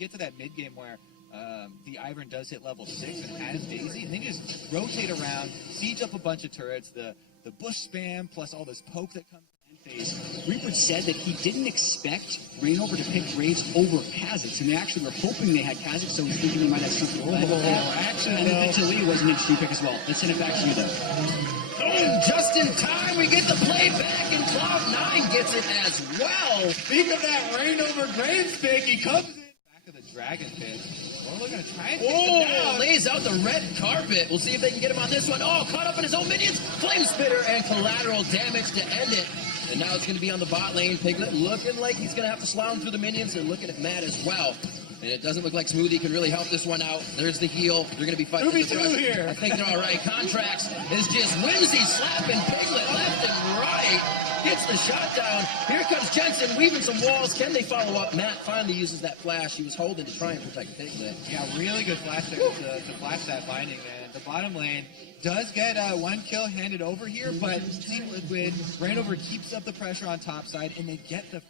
get to that mid game where the 𝐈𝐴n does hit level 6 and has 𝐤𝐸, and they just rotate around, siege up a bunch of turrets, the bush spam plus all this poke that comes. Reaper said that he didn't expect Reignover to pick Graves over 𝐠𝐿𝐴, and they actually were hoping they had 𝐠𝐿𝐴, so he's thinking he might have something. And eventually was an interesting pick as well. Let's send it back to you, though. Oh, just in time, we get the play back, and Cloud9 gets it as well. Speak of that Reignover Graves pick, he comes in back of the Dragon Pit. We're going to try and take him down. Lays out the red carpet. We'll see if they can get him on this one. Oh, caught up in his own minions. Flame Spitter and collateral damage to end it. And now it's going to be on the bot lane. Piglet looking like he's going to have to slalom through the minions. They're looking at Matt as well. And it doesn't look like 𝐠𝐲𝐫𝐞 can really help this one out. There's the heal. They're going to be fighting the rush here. I think they're all right. Contracts is just Whimsy slapping Piglet left and right. Gets the shot down. Here comes Jensen weaving some walls. Can they follow up? Matt finally uses that flash he was holding to try and protect Piglet. Yeah, really good flash there to flash that binding, man. The bottom lane does get one kill handed over here, but Team Liquid, Reignover keeps up the pressure on top side, and they get the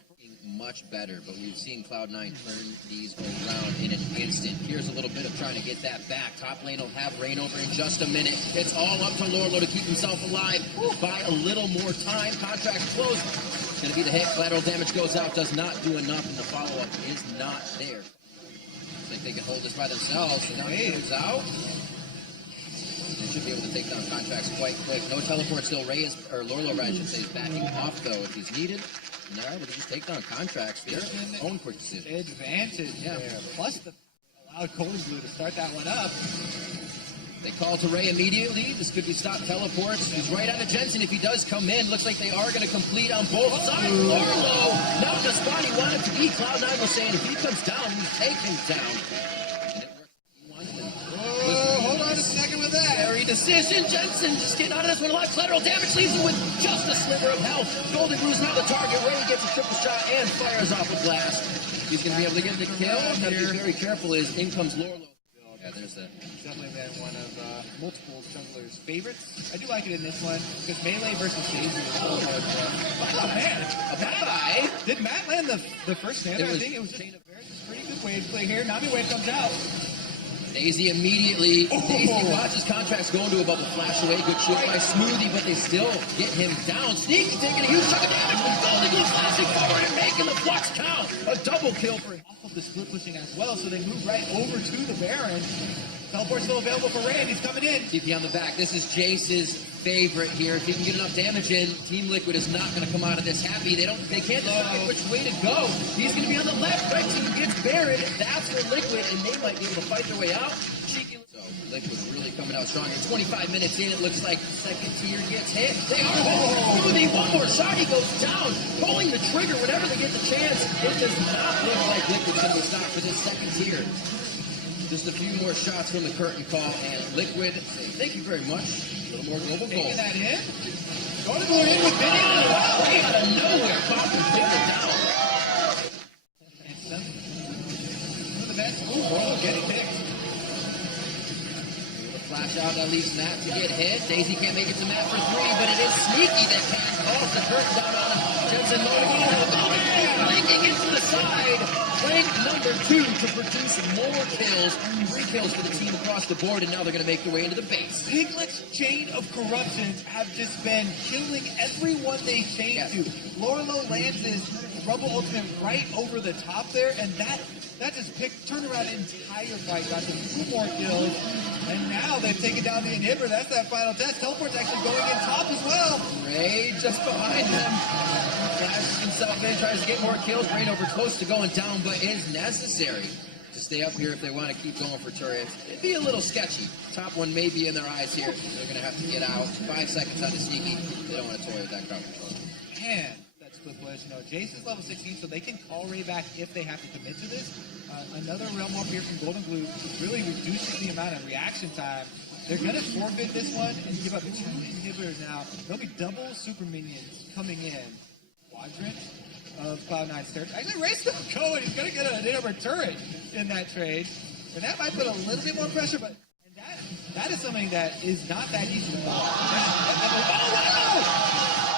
much better, but we've seen Cloud9 turn these around in an instant. Here's a little bit of trying to get that back. Top lane will have Reignover in just a minute. It's all up to Lorlo to keep himself alive. Buy a little more time. Contract's closed. It's going to be the hit. Collateral damage goes out. Does not do enough, and the follow-up is not there. Looks like they can hold this by themselves. So now he moves out. They should be able to take down Contracts quite quick. No teleport still. Lorlo, I should say, is backing off, though, if he's needed. And they're able to just take down Contracts for their own quick decision. Advantage there. Plus, allowed 𝐿CeNGLue to start that one up. They call to Ray immediately. This could be stop teleports. He's right on to Jensen if he does come in. Looks like they are going to complete on both sides. Lorlo, not the spot he wanted to be. Cloud9 was saying if he comes down, we take him down. Hold on a second with that. Very decision. Jensen just getting out of this one alive. Collateral damage leaves him with just a sliver of health. Golden Glue's now the target. Ray gets a triple shot and fires off a blast. He's going to be able to get the kill. Got to be very careful as in comes Lorlo. Yeah, there's that. Definitely been one of multiple junglers' favorites. I do like it in this one because melee versus 𝐤𝐸 is a little hard for us. Oh man, a bye. Did Matt land the first stand? I think it was Chain of Bears. Pretty good wave play here. Nami wave comes out. 𝐤𝐸 immediately. 𝐤𝐸 watches Contracts going to above a flash away. Good shield by 𝐠𝐲𝐫𝐞, but they still get him down. Sneaky taking a huge chunk of damage with Golden Glue flashing forward and making the flux count. A double kill for him. Off of the split pushing as well, so they move right over to the Baron. Teleport still available for Ray, and he's coming in. TP on the back. This is Jace's favorite here. If he can get enough damage in, Team Liquid is not going to come out of this happy. They can't decide which way to go. He's going to be on the left. Right team gets Baron. That's for Liquid, and they might be able to fight their way out. So Liquid really coming out strong. 25 minutes in, it looks like second tier gets hit. They are moving. One more shot. He goes down, pulling the trigger whenever they get the chance. It does not look like Liquid's going to stop for this second tier. Just a few more shots from the curtain call, and Liquid say thank you very much. A little more global gold. Taking that in. Going to go in with Minion. Wow, way out of nowhere, popping Piglet down. One of the best. Lorlo getting picked. Flash out, that leaves Matt to get hit. 𝐤𝐸 can't make it to Matt for 3, but it is Sneaky that calls the curtain down on him. Jensen linking into the side. Rank number 2 to produce more kills. 3 kills for the team across the board, and now they're going to make their way into the base. Piglet's chain of corruptions have just been killing everyone they chain to. Lorlo lands his Rumble Ultimate right over the top there, and that just turned around an entire fight, got them 2 more kills, and now they've taken down the inhibitor. That's that final test. Teleport's actually going in top as well. Ray just behind him. Flashes himself in, tries to get more kills. Reignover close to going down, but is necessary to stay up here if they want to keep going for turrets. It'd be a little sketchy. Top one may be in their eyes here. They're going to have to get out. 5 seconds on the Sneaky. They don't want to toy with that crowd control. Man, that split push. No, Jace is level 16, so they can call Ray back if they have to commit to this. Another realm up here from Golden Glue really reduces the amount of reaction time. They're going to forfeit this one and give up 2 inhibitors now. There'll be double super minions coming in. Quadrant of Cloud9's turret. Actually, Ray's still going. He's going to get an inhibitor turret in that trade. And that might put a little bit more pressure, but that is something that is not that easy to pull off. Oh, wow!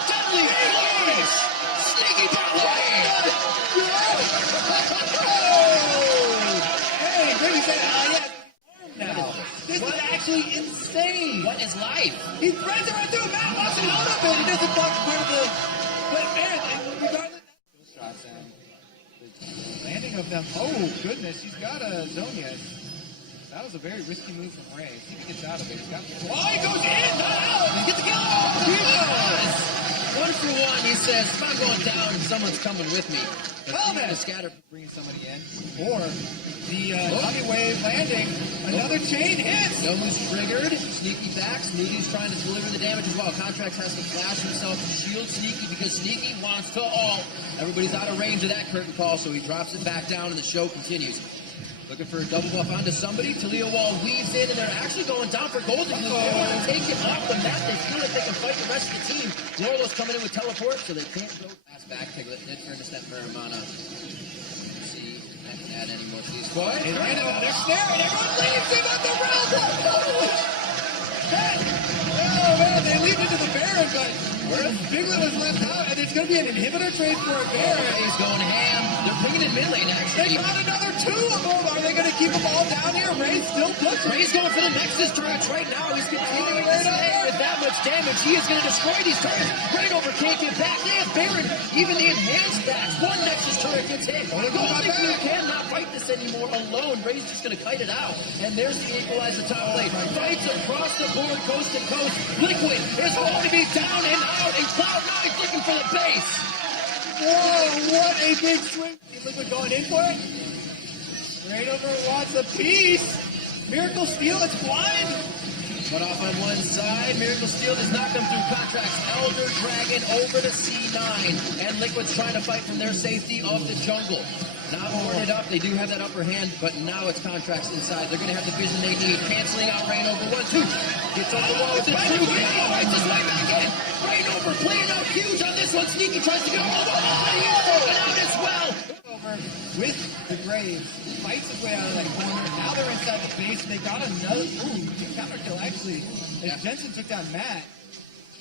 Deadly Flash! Sneaky bot lane! actually insane. What is life? He runs right through Matt, walks it out of it. He doesn't block part of the. But man, regardless. Shots and the landing of them. Oh goodness, he's got a zone yet. That was a very risky move from Ray. See if he gets out of it. He's got. Oh, he goes in, not out. He gets the kill. Oh, he does. 1 for 1, he says, if I'm going down, someone's coming with me. But Well, the then. scatter. Bringing somebody in. Or the Tommy Wave landing. Another chain hits. Nomu's triggered. Sneaky back. Sneaky's trying to deliver the damage as well. Contracts has to flash himself to shield Sneaky because Sneaky wants to ult. Everybody's out of range of that curtain call, so he drops it back down and the show continues. Looking for a double buff onto somebody. Talia Wall weaves in, and they're actually going down for Golden Blue. They want to take it off the map. They feel like they can fight the rest of the team. Lorlo's coming in with teleport, so they can't go. Pass back. Piglet did furnace that Marimana. Let's see if I can add any more to these boys. They ran out. They're snaring. Everyone leaves him at the round. Oh man, they lead into the Baron, but Piglet was left out, and it's going to be an inhibitor trade for a Baron. He's going ham. They're picking in mid lane, actually. They got another 2 of them. Are they going to keep them all down here? Ray's still pushing. Ray's going for the Nexus turrets right now. He's continuing to stay with that much damage. He is going to destroy these turrets. Right over can't get back. They have Baron. Even the enhanced backs. 1 Nexus turret gets hit. Golden Blue cannot fight this anymore alone. Ray's just going to kite it out. And there's the equalizer top lane. Fights across the board, coast to coast. Liquid is going to be down and out. And Cloud9 looking for the base. Whoa, what a big swing. Liquid going in for it. Rainover wants a piece. Miracle Steel, it's blind. Cut off on one side. Miracle Steel does not come through. Contracts Elder Dragon over to C9. And Liquid's trying to fight from their safety off the jungle. Now boarded up. They do have that upper hand, but now it's Contracts inside. They're going to have the vision they need. Canceling out Rainover. 1-2. Gets on the wall with the true. Fights his way back in. Rainover playing out huge on this one. Sneaky tries to get on the wall. He's broken out as well. Over with the Graves. Fights his way out of that corner. Now they're inside the base. They got another. Ooh, counter kill actually. As Jensen took down Matt.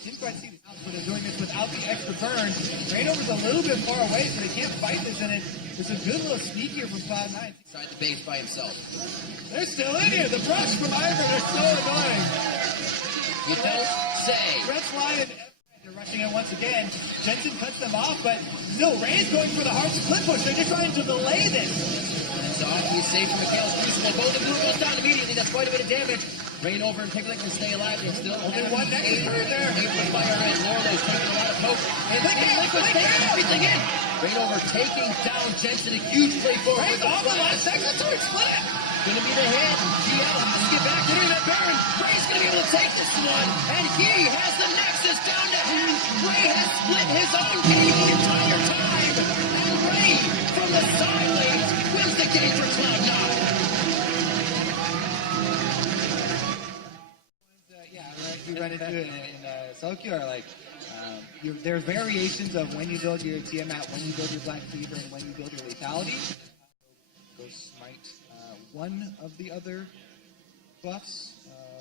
Didn't quite see the house, but they're doing this without the extra burn. Rainover's a little bit far away, so they can't fight this, and it's a good little sneak here from Cloud9. Inside the base by himself. They're still in here. The brush from Ivor are so annoying. You don't say. Red's Lion, they're rushing in once again. Jensen cuts them off, but still, Ray's going for the hard split push. They're just trying to delay this. It's off. He's safe from Mikhail's crucible. Golden Blue goes down immediately. That's quite a bit of damage. Rainover and Piglet can stay alive. They're still Only 1 next turn there. April fire in. Lorlo's taking a lot of poke. And Liquid's taking everything in. Rainover taking down Jensen. A huge play forward. Ray's off the last second turn. Split it. Gonna be the hit. GL has to get back into that Baron. Ray's gonna be able to take this one. And he has the Nexus down to half. Ray has split his own game the entire time. And Ray from the side lanes wins the game for Cloud9. We run into it in 𝐠𝐲 are like, there are variations of when you build your Tiamat, when you build your Black Cleaver, and when you build your Lethality. Go smite one of the other buffs.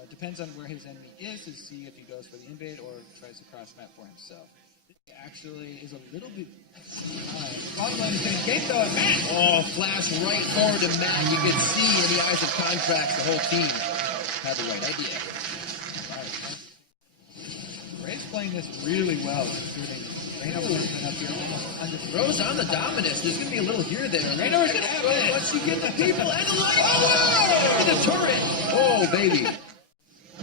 Depends on where his enemy is to see if he goes for the invade or tries to cross map for himself. It actually is a little bit. Bottom is going to gate though, and Matt! Oh, flash right forward to Matt. You can see in the eyes of Contracts, the whole team had the right idea. Ray's playing this really well, considering Rainover's been up here almost undefeated. Rose on the Dominus. There's going to be a little here there. Rainover's going to have it. Once you get the people and the light. Oh, the turret. Oh, baby.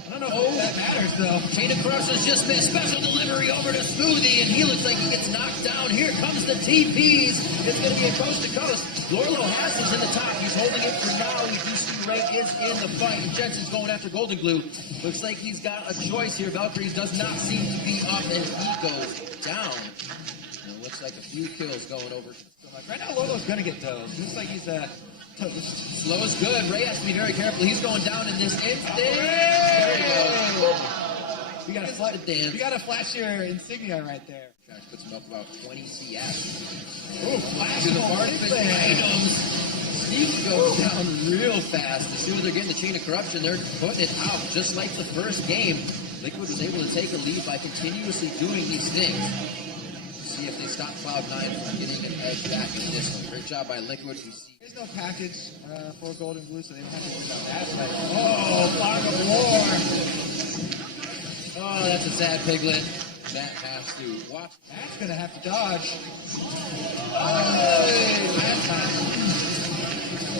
I don't know if that matters, though. Chain of Crushes just missed. Special delivery over to Smoothie, and he looks like he gets knocked down. Here comes the TPs. It's going to be a coast to coast. Lorlo has his in the top. He's holding it for now. We do see Ray is in the fight, and Jensen's going after Golden Glue. Looks like he's got a choice here. Valkyries does not seem to be up, and he goes down. And it looks like a few kills going over. Right now, Lorlo's going to get dozed. Looks like he's toast. Slow is good. Ray has to be very careful. He's going down in this instant. There he goes. We got to flash your insignia right there. Josh puts him up about 20 CS. Ooh, flash To the more artifice thing. items. Sneak goes down real fast. As soon as they're getting the Chain of Corruption, they're putting it out. Just like the first game, Liquid was able to take a lead by continuously doing these things. see if they stop Cloud9 from getting an edge back in this one. Great job by Liquid. We see. There's no package for Gold and Blue, so they don't have to worry about that. But, oh, Fog of War! Oh, that's a sad Piglet. Matt has to watch. Matt's going to have to dodge. Hey, Matt.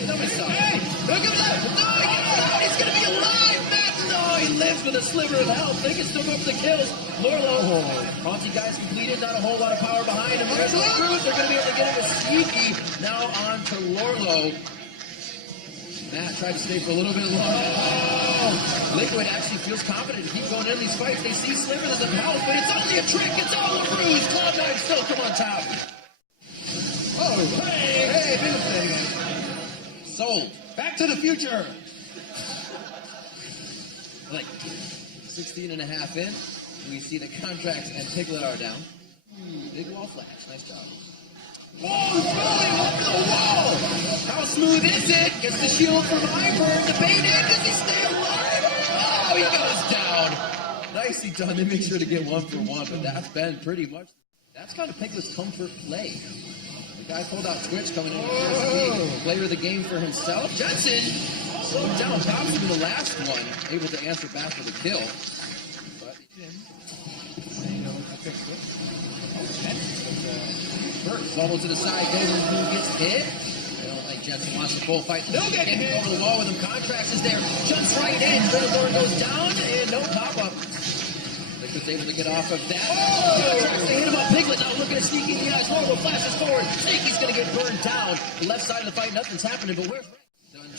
Hey, look at that! No, he gets out! He's going to be alive! Matt, no, he lives with a sliver of health. They can still go for the kills. 𝐿CS, Monty guys completed, not a whole lot of power behind him. There's the Cruz. They're going to be able to get him with Sneaky. Now on to 𝐿CS. Matt tried to stay for a little bit longer. Oh, Liquid actually feels confident to keep going into these fights. They see Sliver as a mouth, but it's only a trick. It's all a ruse. Cloud9 still come on top. Oh, hey, big thing. Sold. Back to the future. Like 16 and a half in, we see the contracts and Piglet are down. Big wall flash. Nice job. Oh, he's rolling over the wall! How smooth is it? Gets the shield from Ivern. The bait in. Does he stay alive? Oh, he goes down. Nicely done. They make sure to get 1-for-1, but that's been pretty much. That's kind of Piglet's comfort play. The guy pulled out Twitch coming in first player of the game for himself. Jensen slowed down. Pops in the last one, able to answer back with a kill. But Burke's almost to the side, goes and who gets hit. I don't think Jensen wants the full fight. They'll get hit over the wall with him. Contracts is there. Jumps right in. Riddledor goes down and no pop-up. Liquid's able to get off of that. Contracts, they hit him up. Piglet now looking at Sneaky in the eyes. 𝐿CS flashes forward. Sneaky's going to get burned down. The left side of the fight, nothing's happening, but where's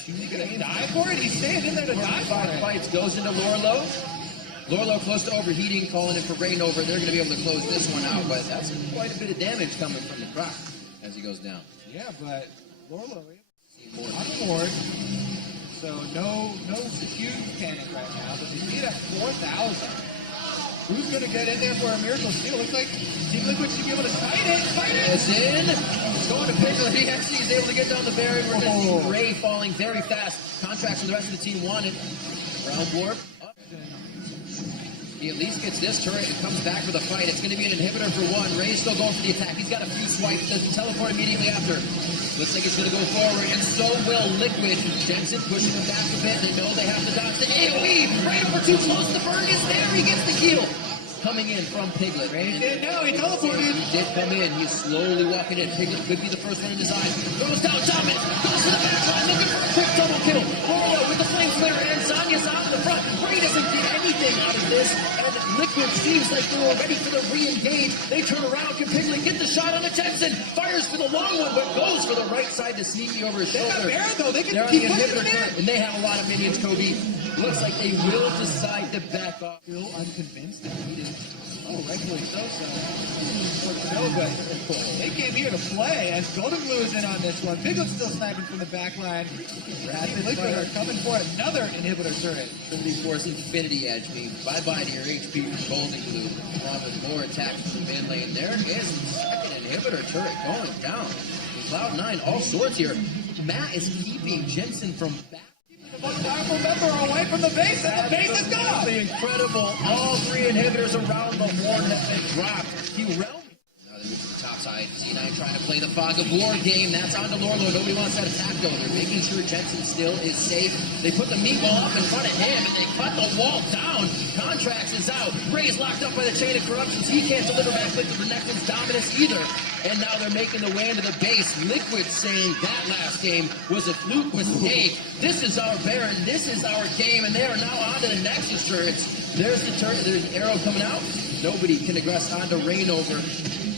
He's going to die for it? He's staying in there to die for it. Fights goes into 𝐿CS. 𝐿CS close to overheating, calling in for rain over. They're going to be able to close this one out, but that's quite a bit of damage coming from the Croc as he goes down. Yeah, but 𝐿CS on the More. board. So no huge panic right now, but they need at 4,000. Who's going to get in there for a miracle steal? Looks like Team Liquid should be able to fight it. It's in. It's going to Piglet. He actually is able to get down the barrier. We're going to see Ray falling very fast. Contracts for the rest of the team wanted. Round warp. He at least gets this turret and comes back for the fight. It's going to be an inhibitor for one. Ray's still going for the attack. He's got a few swipes. Doesn't teleport immediately after. Looks like it's going to go forward, and so will Liquid. Jensen pushing him back a bit. They know they have to dodge the AoE. Right over too close. The burn is there. He gets the kill. Coming in from Piglet. Ray did now. He teleported. He did come in. He's slowly walking in. Piglet could be the first one in his eyes. Goes down. Dominant. Goes to the backline. Looking for a quick double kill. 𝐿CS with the flame flare, and 𝐬𝐿's out in the front. Ray doesn't get anything out of this. Liquid seems like they're ready for the re-engage. They turn around. Can Piglet get the shot on the Jensen? Fires for the long one, but goes for the right side to Sneaky over his shoulder. They got Baron, though. They can They're on keep the pushing inhibitor him turret, and they have a lot of minions, Kobe. Looks like they will decide to back off. Still unconvinced that he didn't. Oh, rightfully so. No, but they came here to play as Golden Blue is in on this one. Piglet's still sniping from the back line. Team Liquid are coming for another inhibitor turret. Trinity Force Infinity Edge means bye-bye to your HP from Golden Blue. Along with more attacks from the mid lane. There is the second inhibitor turret going down. Cloud9, all sorts here. Matt is keeping Jensen from back. The most powerful member away from the base, and the base is gone. Absolutely incredible. All three inhibitors around the horn have been dropped. He realm. Now they move to the top side. C9 trying to play the Fog of War game. That's on to 𝐿CS. Nobody wants that attack though. They're making sure Jensen still is safe. They put the meat wall up in front of him, and they cut the wall down. Contracts is out. Ray's locked up by the chain of corruptions. He can't deliver back with the Renekton's dominance either. And now they're making the way into the base. Liquid saying that last game was a fluke mistake. This is our Baron. This is our game. And they are now on to the Nexus turrets. There's the turret. There's an arrow coming out. Nobody can aggress onto Rainover.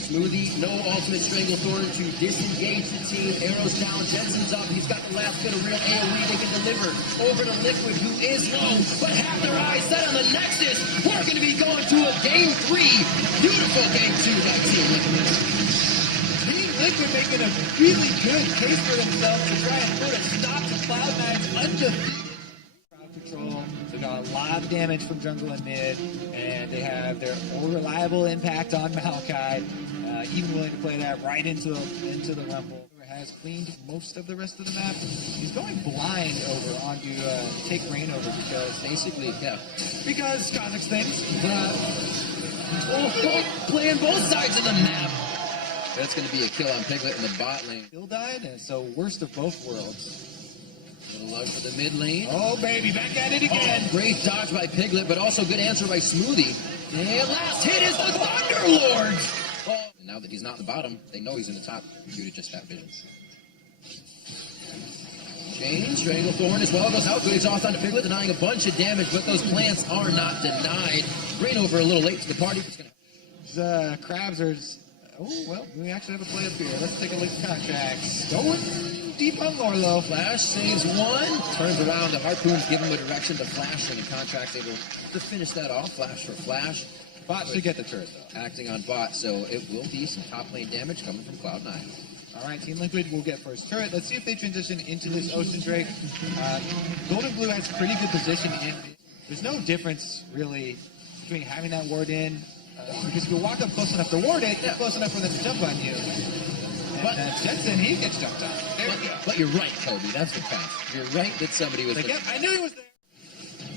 Smoothie, no ultimate Stranglethorn to disengage the team. Arrows down, Jensen's up. He's got the last bit of real AoE they can deliver. Over to Liquid, who is low, but have their eyes set on the Nexus. We're going to be going to a Game 3. Beautiful Game 2 by Team Liquid. Team Liquid making a really good case for themselves to try and put a stop to Cloud9's undefeated crowd control. They got a lot of damage from jungle and mid, and they have their reliable impact on 𝐿CS. Even willing to play that right into the rumble. Has cleaned most of the rest of the map. He's going blind over onto take Rainover because Basically, yeah. because Kazakh's things. Playing both sides of the map. That's going to be a kill on Piglet in the bot lane. Still died, and so worst of both worlds. Little love for the mid lane. Oh, baby, back at it again. Oh, great dodge by Piglet, but also good answer by smoothie. And last hit is the Thunderlord. Oh, and now that he's not in the bottom, they know he's in the top due to just that vision. Chain, Stranglethorn as well goes out. Good exhaust onto Piglet, denying a bunch of damage, but those plants are not denied. Rainover a little late to the party. The crabs are... Oh, well, we actually have a play up here. Let's take a look at contracts. Going deep on Lorlo. Flash saves one, turns around. The harpoons give him a direction to Flash, and the contract's able to finish that off. Flash for Flash. Bot should get the turret, though. Acting on bot, so it will be some top lane damage coming from Cloud9. All right, Team Liquid will get first turret. Let's see if they transition into this Ocean Drake. Golden Blue has pretty good position in. There's no difference, really, between having that ward in, because if you walk up close enough to ward it, it's close enough for them to jump on you. But Jensen, he gets jumped on. There we go. But you're right, Kobe. That's the point. You're right that somebody was... I knew he was there.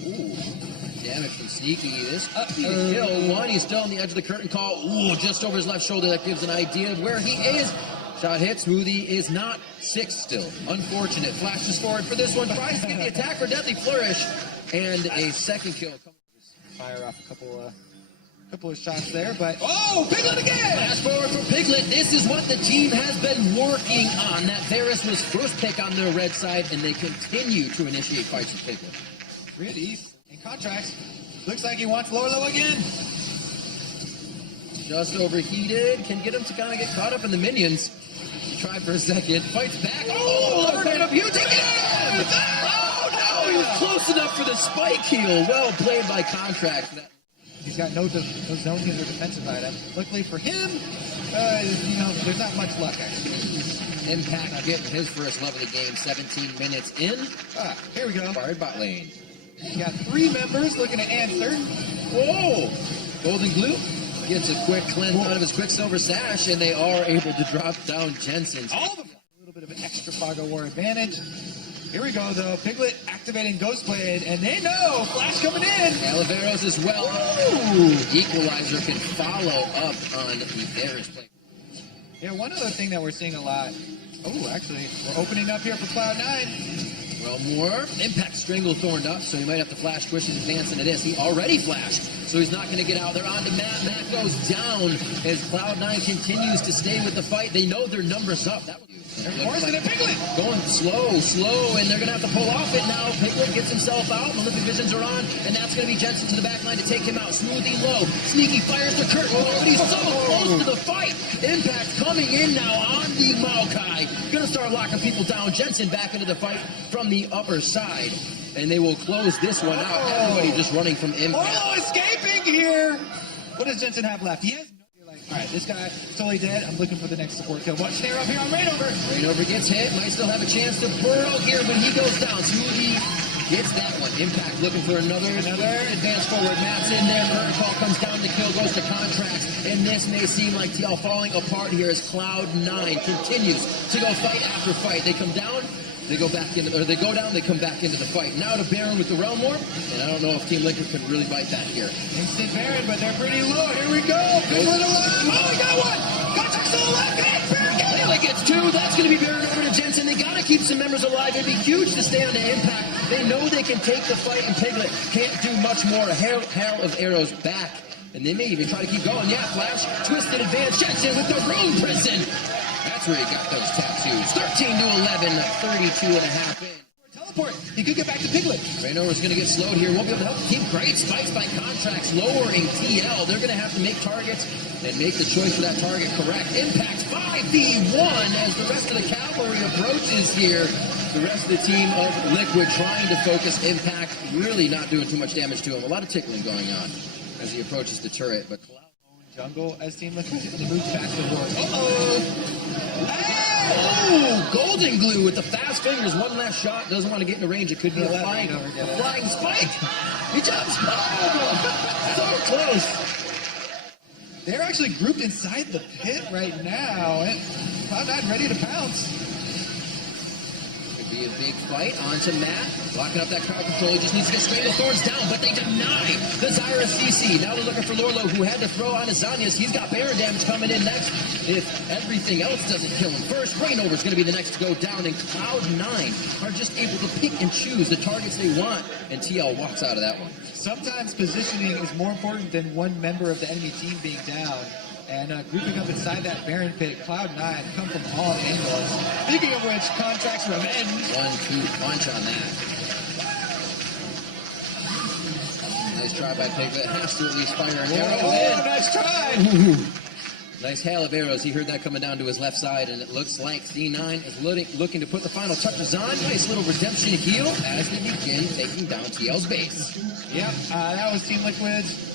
Ooh, damage from Sneaky. This kill one. He's still on the edge of the curtain call. Ooh, just over his left shoulder. That gives an idea of where he is. Shot hit. Smoothie is not 6 still. Unfortunate. Flashes forward for this one. Tries to get the attack for Deadly Flourish. And a second kill. Fire off a couple of shots there, but... Oh, Piglet again! Flash forward for Piglet. This is what the team has been working on. That Varus was first pick on their red side, and they continue to initiate fights with Piglet. Red East in contracts. Looks like he wants Lorlo again. Just overheated. Can get him to kind of get caught up in the minions. Try for a second. Fights back. Oh, Lord of Beauty again! Oh, no! He was close enough for the spike heal. Well played by Contract. He's got no zone or defensive item. Luckily for him, there's not much luck, actually. Impact getting his first love of the game, 17 minutes in. Here we go. Fired bot lane. You got 3 members looking to answer. Whoa! Golden Glue gets a quick cleanse out of his Quicksilver Sash, and they are able to drop down Jensen's. A little bit of an extra fog of war advantage. Here we go, though. Piglet activating Ghostblade, and they know Flash coming in. Calaveros as well. Ooh. Equalizer can follow up on the Varus play. Yeah, one other thing that we're seeing a lot. Oh, actually, we're opening up here for Cloud9. Well, more Impact Stranglethorned up, so he might have to flash twist his advance into this. He already flashed, so he's not going to get out. They're on to Matt. Matt goes down as Cloud9 continues to stay with the fight. They know their numbers up. That they're forcing it. Piglet going slow, and they're going to have to pull off it now. Piglet gets himself out. Malefic Visions are on, and that's going to be Jensen to the back line to take him out. Smoothie low. Sneaky fires the curtain. Oh, but he's so close to the fight. Impact coming in now on the Maokai. Going to start locking people down. Jensen back into the fight from the upper side, and they will close this one out. Everybody just running from Impact. Orlo escaping here. What does Jensen have left? He has all right, this guy totally dead. I'm looking for the next support kill. Watch there up here on Rainover. Rainover gets hit. Might still have a chance to burrow here, but he goes down. Smoothie gets that one. Impact looking for another advance forward. Matt's in there. Curtain call comes down. The kill goes to Contracts. And this may seem like TL falling apart here as Cloud9 continues to go fight after fight. They come down. They go back into, or they go down, they come back into the fight. Now to Baron with the Realm Warp, and I don't know if Team Liquid could really bite that here. Instant Baron, but they're pretty low. Here we go. Piglet alive. Oh, we got one. Contract's still alive. Piglet gets 2. That's going to be Baron over to Jensen. They got to keep some members alive. It'd be huge to stay on the Impact. They know they can take the fight, and Piglet can't do much more. Hail of arrows back. And they may even try to keep going. Yeah, Flash, twisted advance. Jensen with the Rune Prison. That's where he got those tattoos. 13 to 11, 32 and a half in. Teleport. He could get back to Piglet. Rainover's going to get slowed here. Won't be able to help the team. Great spikes by Contracts, lowering TL. They're going to have to make targets and make the choice for that target correct. Impact 5v1 as the rest of the cavalry approaches here. The rest of the team of Liquid trying to focus Impact, really not doing too much damage to him. A lot of tickling going on as he approaches the turret, but jungle as Team Liquid moves back to the board. Oh, Golden Glue with the fast fingers. One last shot. Doesn't want to get in the range. It could be a flying spike. He jumps. Oh, so close. They're actually grouped inside the pit right now. And Cloud9 ready to pounce. Could Be a big fight. On to Matt. Locking up that crowd control. He just needs to get Strangle Thorns down, but they deny the Zyra CC. Now they're looking for Lorlo, who had to throw on his Zanyas. He's got Baron damage coming in next. If everything else doesn't kill him first, Rainover's going to be the next to go down, and Cloud9 are just able to pick and choose the targets they want, and TL walks out of that one. Sometimes positioning is more important than one member of the enemy team being down. And grouping up inside that Baron pit, Cloud9 come from all angles. Speaking of which, Contract's revenge. 1-2 punch on that. Nice try by Pig, but has to at least fire an arrow in. Nice try! Ooh. Nice hail of arrows. He heard that coming down to his left side, and it looks like C9 is looking to put the final touches on. Nice little redemption heal as they begin taking down TL's base. Yep, that was Team Liquid's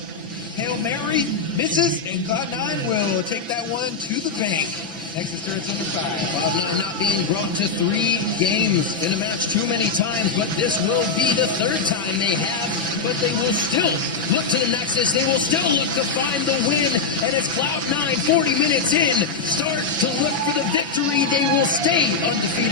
Hail Mary, misses, and Cloud9 will take that one to the bank. Next is turret number 5. Cloud9 not being brought to 3 games in a match too many times, but this will be the 3rd time they have. But they will still look to the Nexus. They will still look to find the win. And it's Cloud9, 40 minutes in, start to look for the victory. They will stay undefeated.